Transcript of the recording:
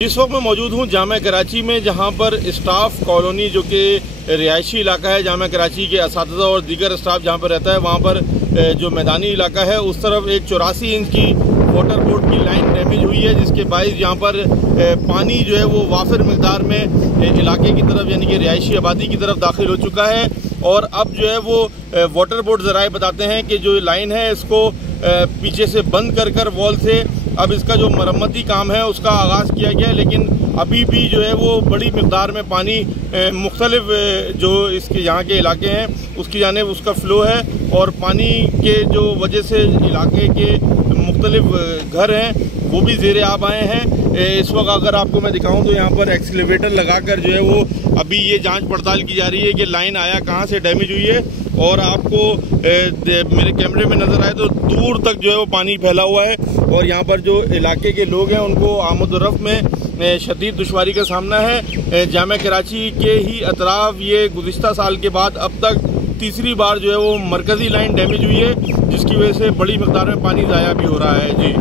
इस वक्त मैं मौजूद हूँ जामा कराची में, जहाँ पर स्टाफ कॉलोनी जो कि रिहायशी इलाका है जामा कराची के असातिज़ा और दीगर स्टाफ जहाँ पर रहता है, वहाँ पर जो मैदानी इलाका है उस तरफ एक 84 इंच की वाटर बोर्ड की लाइन डैमेज हुई है, जिसके बायस यहाँ पर पानी जो है वो वाफिर मिकदार में इलाके की तरफ यानी कि रिहायशी आबादी की तरफ दाखिल हो चुका है। और अब जो है वो वाटर बोर्ड ज़राए बताते हैं कि जो लाइन है इसको पीछे से बंद कर वॉल से अब इसका जो मरम्मती काम है उसका आगाज़ किया गया है, लेकिन अभी भी जो है वो बड़ी मिक़दार में पानी मुख्तलिफ जो इसके यहाँ के इलाके हैं उसकी जानिब उसका फ़्लो है, और पानी के जो वजह से इलाके के मुख्तलिफ घर हैं वो भी ज़ेरे आब आए हैं। इस वक्त अगर आपको मैं दिखाऊं तो यहाँ पर एक्सीलरेटर लगाकर जो है वो अभी ये जांच पड़ताल की जा रही है कि लाइन आया कहाँ से डैमेज हुई है। और आपको मेरे कैमरे में नज़र आए तो दूर तक जो है वो पानी फैला हुआ है, और यहाँ पर जो इलाके के लोग हैं उनको आमद-ओ-रफ़्त में शदीद दुश्वारी का सामना है। जामा कराची के ही अतराफ ये गुज़िश्ता साल के बाद अब तक तीसरी बार जो है वो मरकज़ी लाइन डैमेज हुई है, जिसकी वजह से बड़ी मिक़दार में पानी ज़ाया भी हो रहा है। जी।